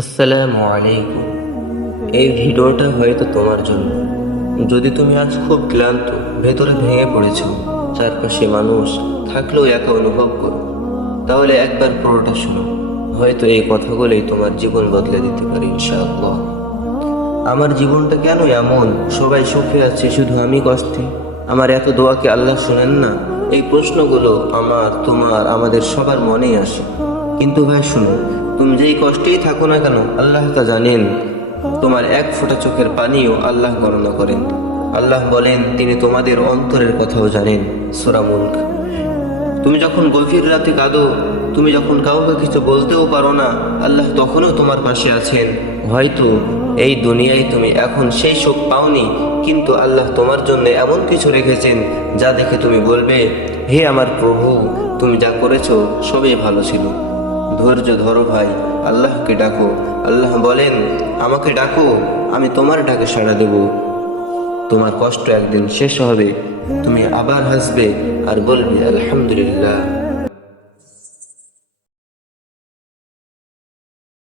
আসসালামু আলাইকুম। এই ভিডিওটা হয়তো তোমার জন্য। যদি তুমি আজ খুব ক্লান্ত, ভেতরে ভেঙে পড়েছ, চারপাশে মানুষ থাকলেও একা অনুভব করো, তাহলে একবার পুরোটা শোনো। হয়তো এই কথাগুলোই তোমার জীবন বদলে দিতে পারে, ইনশাআল্লাহ। আমার জীবনটা কেন এমন? সবাই সুখে আছে, শুধু আমি কষ্টে? আমার এত দোয়াকে আল্লাহ শোনেন না? এই প্রশ্নগুলো আমার, তোমার, আমাদের সবার মনেই আসে। কিন্তু ভাই, শুনো তুমি যেই কষ্টেই থাকো না কেন, আল্লাহ তা জানেন। তোমার এক ফোঁটা চোখের পানিও আল্লাহ গণনা করেন। আল্লাহ বলেন, তিনি তোমাদের অন্তরের কথাও জানেন, সোরা মুল্ক। তুমি যখন গভীর রাতে কাঁদো, তুমি যখন কাউকে কিছু বলতেও পারো না, আল্লাহ তখনও তোমার পাশে আছেন। হয়তো এই দুনিয়ায় তুমি এখন সেই সুখ পাওনি, কিন্তু আল্লাহ তোমার জন্য এমন কিছু রেখেছেন, যা দেখে তুমি বলবে, হে আমার প্রভু, তুমি যা করেছ, সবই ভালো ছিল। ধৈর্য ধরো ভাই, আল্লাহকে ডাকো। আল্লাহ বলেন, আমাকে ডাকো, আমি তোমার ডাকে সাড়া দেব। তোমার কষ্ট একদিন শেষ হবে, তুমি আবার হাসবে আর বলবে, আলহামদুলিল্লাহ।